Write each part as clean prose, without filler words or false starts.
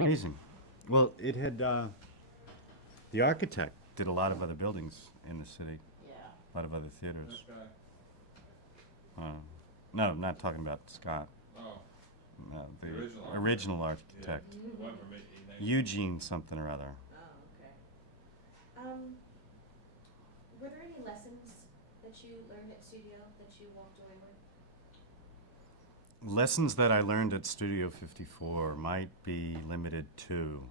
Amazing. Well, it had the architect did a lot of other buildings in the city, Yeah. a lot of other theaters. This guy. No, not talking about Scott. Oh, The original original architect, whoever made it. Eugene something or other. Oh, okay. Were there any lessons that you learned at studio that you walked away with? Lessons that I learned at Studio 54 might be limited to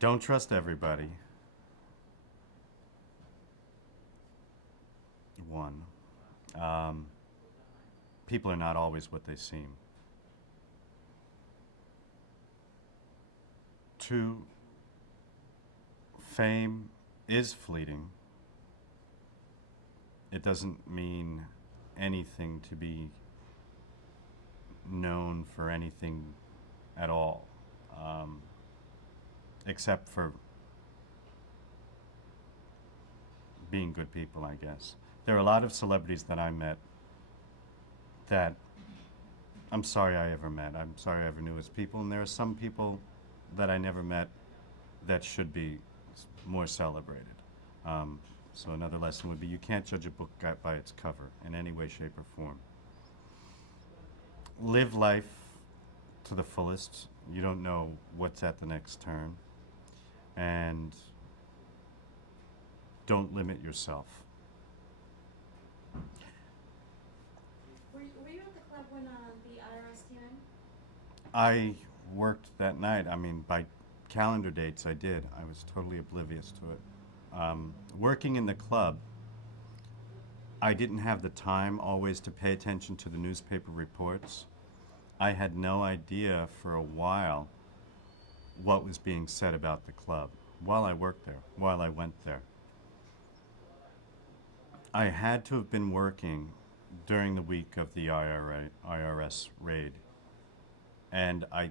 don't trust everybody. One. People are not always what they seem. Two, fame is fleeting. It doesn't mean anything to be known for anything at all, except for being good people, I guess. There are a lot of celebrities that I met that I'm sorry I ever met. I'm sorry I ever knew as people, and there are some people that I never met that should be more celebrated. So another lesson would be you can't judge a book by its cover in any way, shape, or form. Live life to the fullest. You don't know what's at the next turn. And don't limit yourself. Were you at the club when the IRS came in? I worked that night. I mean, by calendar dates, I did. I was totally oblivious to it. Working in the club, I didn't have the time always to pay attention to the newspaper reports. I had no idea for a while what was being said about the club while I worked there, while I went there. I had to have been working during the week of the IRS raid. And I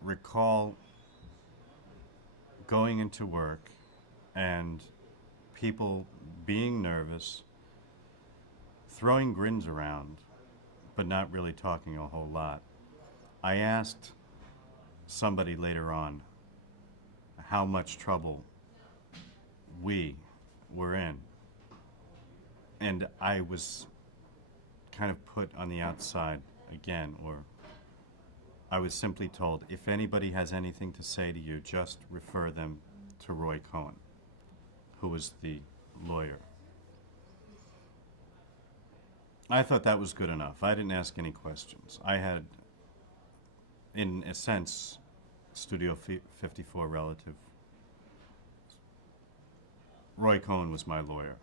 recall going into work and people being nervous, throwing grins around, but not really talking a whole lot. I asked somebody later on how much trouble we were in. And I was kind of put on the outside again, or I was simply told, if anybody has anything to say to you, just refer them to Roy Cohen, who was the lawyer. I thought that was good enough. I didn't ask any questions. I had, in a sense, Studio 54 relative. Roy Cohen was my lawyer.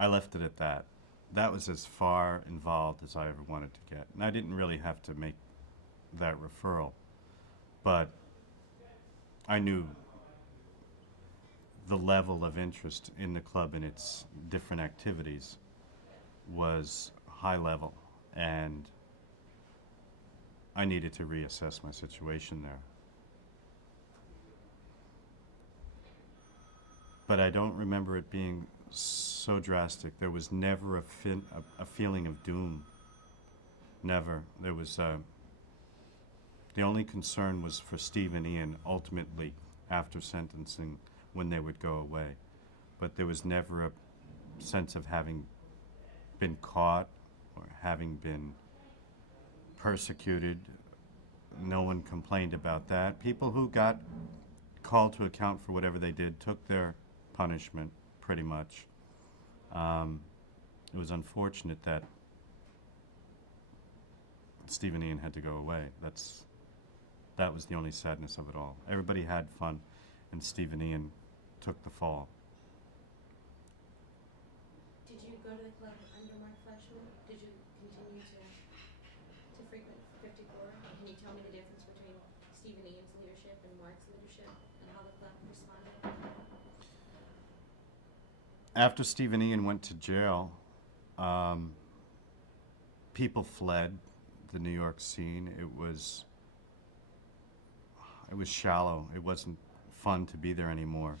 I left it at that. That was as far involved as I ever wanted to get. And I didn't really have to make that referral. But I knew the level of interest in the club and its different activities was high level. And I needed to reassess my situation there. But I don't remember it being so drastic. There was never a feeling of doom. Never. There was the only concern was for Steve and Ian ultimately after sentencing when they would go away. But there was never a sense of having been caught or having been persecuted. No one complained about that. People who got called to account for whatever they did took their punishment, pretty much. It was unfortunate that Steve and Ian had to go away. That was the only sadness of it all. Everybody had fun, and Steve and Ian took the fall. Did you go to the club under Mark Fleischman? Did you continue to frequent 54? Can you tell me the difference between Steve and Ian's leadership and Mark's leadership and how the club responded? After Steve and Ian went to jail, people fled the New York scene. It was shallow. It wasn't fun to be there anymore.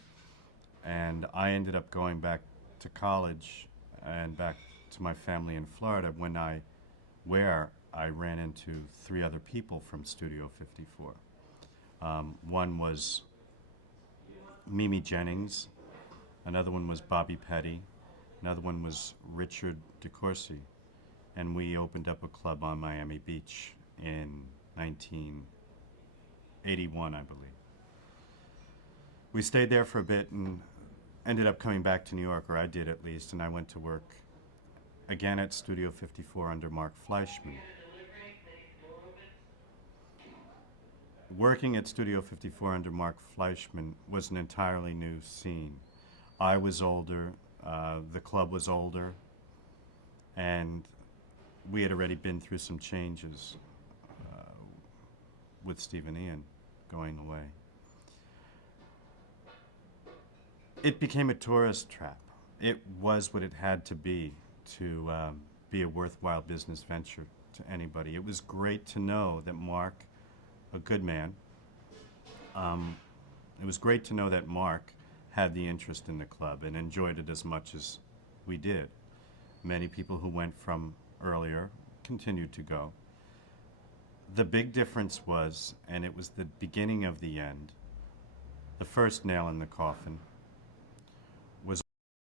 And I ended up going back to college and back to my family in Florida where I ran into 3 other people from Studio 54. One was Mimi Jennings, another one was Bobby Petty, another one was Richard DeCourcy, and we opened up a club on Miami Beach in 1981, I believe. We stayed there for a bit and ended up coming back to New York, or I did at least, and I went to work again at Studio 54 under Mark Fleischman. Working at Studio 54 under Mark Fleischman was an entirely new scene. I was older, the club was older, and we had already been through some changes with Steve and Ian going away. It became a tourist trap. It was what it had to be a worthwhile business venture to anybody. It was great to know that Mark, a good man, it was great to know that Mark had the interest in the club and enjoyed it as much as we did. Many people who went from earlier continued to go. The big difference was, and it was the beginning of the end, the first nail in the coffin,